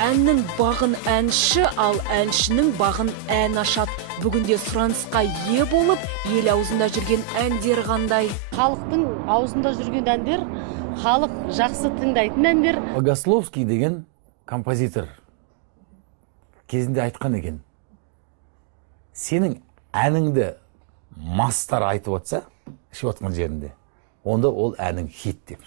Әннің бағын әнші, ал әншінің бағын ән ашады. Бүгінде сұранысқа ие болып, ел аузында жүрген әндер қандай? Халықтың аузында жүрген әндер, халық жақсы тыңдайтын әндер. Богословский деген композитор кезінде айтқан екен. Сенің әніңді мастар айтып отса, ішіп отқан жерінде, онда ол әнің хит деп.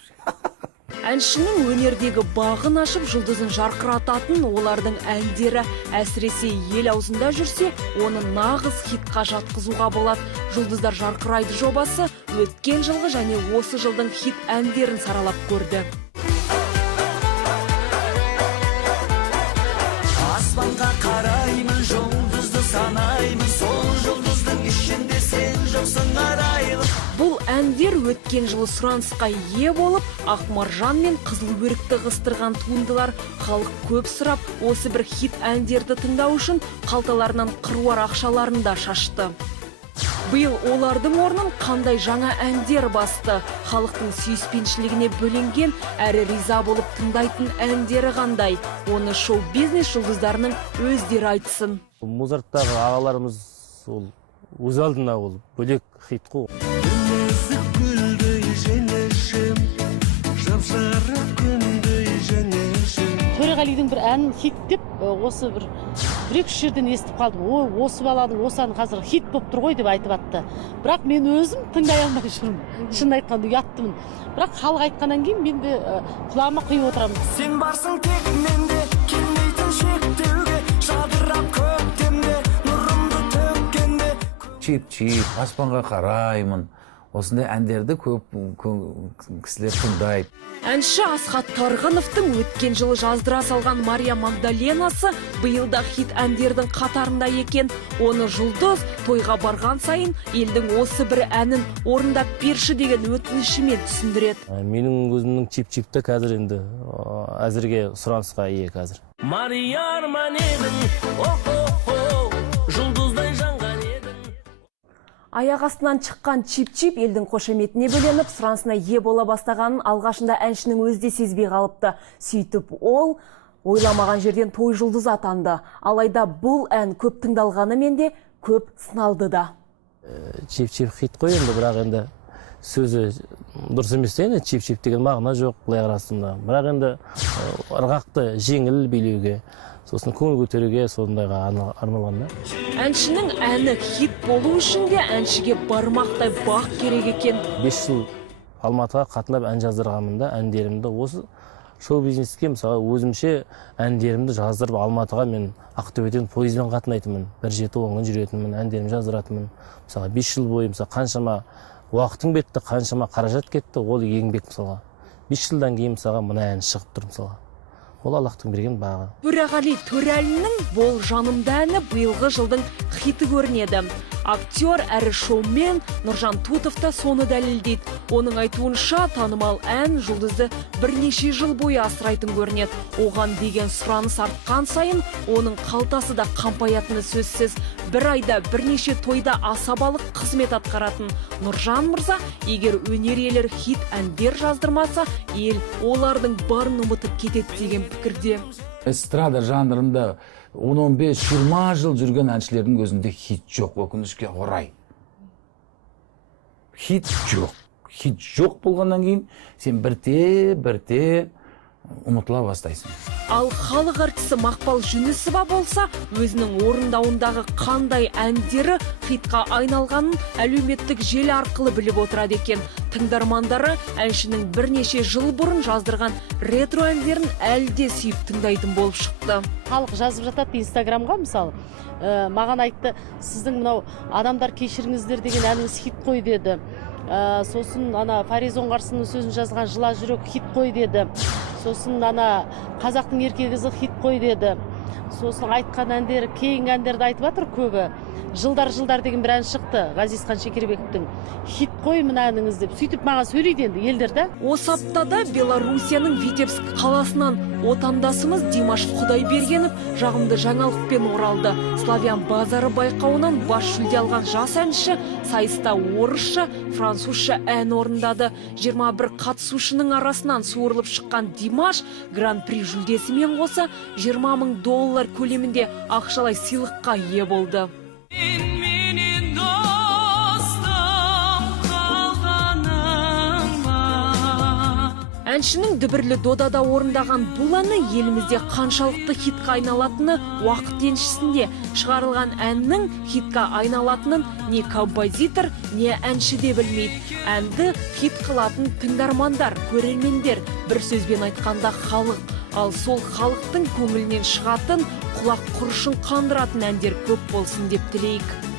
Әншінің өнердегі бағын ашып, жұлдызын жарқырататын олардың әндері әсіресе ел аузында жүрсе, оны нағыз хитқа жатқызуға болады. Жұлдыздар жарқырайды жобасы өткен жылғы және осы жылдың хит әндерін саралап көрді. Аспанға қараймын, жұлдызды санаймын, сол жұлдыздың ішінде сен жоқсың арайлы. Бұл әндер өткен жылы сұранысқа ие болып, Ақмаржан мен Қызыл өрікті қыстырған туындылар. Халық көп сұрап, осы бір хит әндерді тыңдау үшін қалталарынан қыруар ақшаларын да шашты. Биыл олардың орнын қандай жаңа әндер басты? Халықтың сүйіспеншілігіне бөленген, әрі риза болып тыңдайтын әндері қандай? Оны шоу-бизнес жұлдыздарының өздері айтсын. Музарттағы ағаларымыз өз алдына ол бөлек хит қой. Төреғалидың бір әнін хит деп, осы бір-екі жерден естіп қалдым. Ой, осы баланың осы ән қазір хит болып тұр ғой деп айтып атты. Бірақ мен өзім тыңдай алмай жүрмін. Шын айтқанда ұяттымын. Бірақ халық айтқаннан кейін мен де құлағыма құйып отырамын. Сен барсың тек менде, келмейтін шектеуге, жадырап көктемде, нұрымды төккенде. Чип-чип, аспанға қараймын. Осындай әндерді көп кісілер тыңдайды. Әнші Асхат Тарғановтың өткен жылы жаздыра салған Мария Магдаленасы биылда хит әндердің қатарында екен. Оны жұлдыз тойға барған сайын елдің осы бір әнін орындап берші деген өтінішімен түсіндіреді. Менің өзімнің чип-чипті қазір енді әзірге сұранысқа ие қазір. Мария арман едің, жұлдыздай жанған едің. Аяқ астынан шыққан чип-чип елдің қошеметіне бөленіп, сұранысына ие бола бастағанын алғашында әншінің өзі де сезбей қалыпты. Сөйтіп ол ойламаған жерден той жұлдызы атанды. Алайда бұл ән көп тыңдалғанымен де көп сыналды да. Чип-чип хит қой енді, бірақ енді сөзі дұрыс емес те, чип-чип деген мағына жоқ былай қарасында. Бірақ енді ырғақты жеңіл билеуге, сосын көңіл көтеруге сондайға арналған да. Әншінің әні хит болу үшін де әншіге бармақтай бақ керек екен. 5 жыл Алматыға қатынап ән жаздырғанмын да, әндерімді осы шоу-бизнеске мысалы өзімше әндерімді жаздырып Алматыға мен Ақтөбеден пойызбен қатынайтынмын. 1-10 күн жүретінмін, әндерімді жаздыратынмын. Мысалы 5 жыл бойы қаншама уақытың кетті, қаншама қаражат кетті, ол еңбек мысалға. 5 жылдан кейін мысалға мына ән шығып тұр мысалға. Ол Аллахтың берген бағы. Төреғали Төрәлінің Бол жанымда әні биылғы жылдың хиті көрінеді. Актер әрі шоумен Нұржан Тутов та соны дәлелдейді. Оның айтуынша танымал ән жұлдызды бірнеше жыл бойы асырайтын көрінеді. Оған деген сұраныс артқан сайын оның қалтасы да қампаятыны сөзсіз. Бір айда бірнеше тойда асабалық қызмет атқаратын Нұржан мырза, егер өнер иелері хит әндер жаздырмаса, ел олардың барын ұмытып кетеді деген пікірде. Эстрада жанрында 15-20 жыл жүрген әншілердің өзінде хит жоқ, өкінішке орай. Хит жоқ. Хит жоқ болғаннан кейін сен бірте ұмытыла бастайсың. Ал халық артисі Мақпал Жүнісова болса, өзінің орындауындағы қандай әндері хитқа айналғанын әлеуметтік желі арқылы біліп отырады екен. Тыңдармандары әншінің бірнеше жыл бұрын жаздырған ретро әндерін әлде сүйіп тыңдайтын болып шықты. Халық жазып жатады Инстаграмға мысалы. Маған айтты, сіздің мынау адамдар кешіріңіздер деген әніңіз хит қой деді. Сосын Фариза Оңғарсынның сөзін жазған Жыла жүрек хит қой деді. Сосын қазақтың ерке қызы хит қой деді. Сосын айтқан әндері, кейін әндерді айтып жатыр көбі. жылдар деген бір ән шықты Ғазизхан Шекербековтің хит қой мына әніңіз деп сөйтіп маған сөйлейді енді елдер да. Осы аптада Белоруссияның Витебск қаласынан отандасымыз Димаш Құдайбергенов жағымды жаңалықпен оралды. Славян базары байқауынан бас жүлде алған жас әнші сайыста орысша, французша ән орындады. 21 қатысушының арасынан суырылып шыққан Димаш гран-при жүлдесімен қоса $20,000 көлемінде ақшалай сыйлыққа ие болды. Әншінің дүбірлі додада орындаған бұл әні елімізде қаншалықты хитқа айналатыны уақыт еншісінде. Шығарылған әннің хитқа айналатынын не композитор, не әнші де білмейді. Әнді хит қылатын тыңдармандар, көрермендер, бір сөзбен айтқанда халық. Ал сол халықтың көңілінен шығатын, құлақ құрышын қандыратын әндер көп болсын деп тілейік.